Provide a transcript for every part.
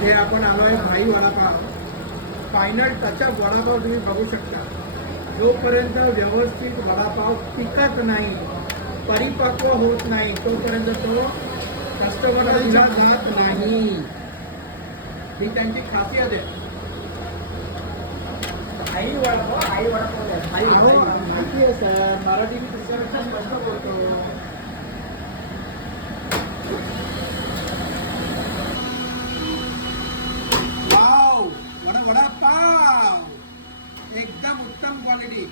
हे आपण आलोय भाई वडापाव. फायनल टचअप वडापाव तुम्ही बघू शकता. जोपर्यंत व्यवस्थित वडापाव पिकत नाही, परिपक्व होत नाही, तोपर्यंत तो कस्टमरला दिला जात नाही. ही त्यांची खासियत आहे. आई वडापाव माहिती आहे सर, मराठी मी तुमच्यापेक्षा स्पष्ट बोलतो. वाव, वडापाव एकदम उत्तम क्वालिटी.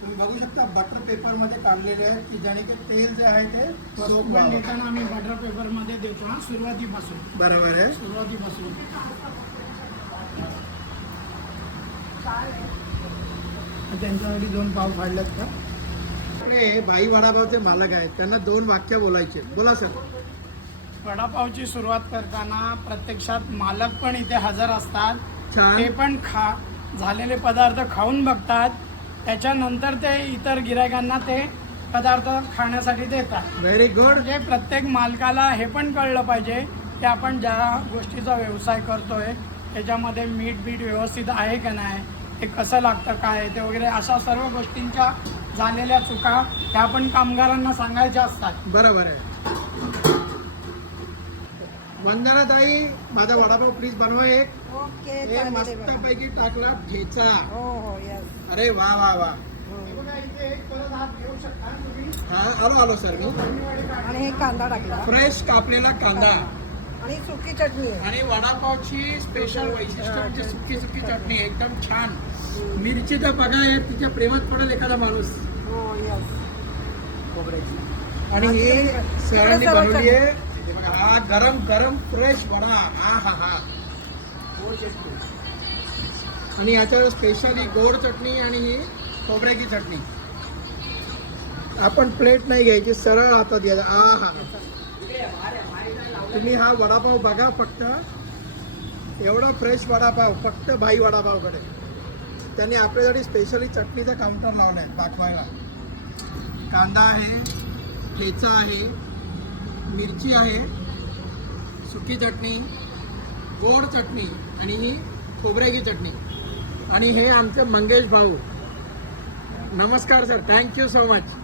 तुम्ही बघू शकता बटर पेपर मध्ये काढलेले आहे की ज्याने की तेल जे आहे ते पण देताना आम्ही बटर पेपर मध्ये देतो हा, सुरुवातीपासून. बरोबर आहे. सुरुवातीपासून त्यांच्यासाठी 2 पाव फाडलेत का? आपले भाई वडापावचे मालक आहेत, त्यांना 2 वाक्य बोलायचे. बोला सर. वडापावची सुरुवात करताना प्रत्यक्षात मालक पण इथे हजर असतात. छान. ते पण झालेले पदार्थ खाऊन बघतात. त्याच्यानंतर ते इतर गिरायकांना ते पदार्थ खाण्यासाठी देतात. Very good. म्हणजे प्रत्येक मालकाला हे पण कळलं पाहिजे की आपण ज्या गोष्टीचा व्यवसाय करतोय त्याच्यामध्ये मीठ व्यवस्थित आहे का नाही, ते कसं लागतं काय ते वगैरे, अशा सर्व गोष्टींच्या झालेल्या चुका ह्या पण कामगारांना सांगायच्या असतात. बरोबर आहे. वंदना ताई, माझा वडापाव प्लीज बनवा एक. ओके, हे मस्तपैकी टाकला ठेचा. हो हो यस. अरे वा वा वा. हे बघा, इथे एक परत हात घेऊ शकता तुम्ही. हा, आलो सर मी. आणि हे कांदा टाकला फ्रेश कापलेला कांदा आणि सुकी चटणी आहे. आणि वडापावची स्पेशल वैशिष्ट्य म्हणजे सुकी चटणी एकदम छान. मिरची तर बघा, तिच्या प्रेमात पडेल एखादा माणूस. हो यस. आणि ही सरांनी सर्व बनवली आहे. हे बघा, हा गरम गरम फ्रेश वडा. हा हा हा. आणि याच्यावर स्पेशली गोड चटणी आणि ही खोबऱ्याची चटणी. आपण प्लेट नाही घ्यायची, सरळ हातात घ्यायचा. आ हा. तुम्ही हा वडापाव बघा फक्त. एवढा फ्रेश वडापाव फक्त भाई वडापावकडे. त्यांनी आपल्यासाठी स्पेशली चटणीचा काउंटर लावला आहे पाठवायला. कांदा आहे, ठेचा आहे, मिरची आहे, सुकी चटणी, गोड चटणी आणि ही खोबऱ्याची चटणी. आणि हे आमचे मंगेश भाऊ. नमस्कार सर, थँक्यू सो मच.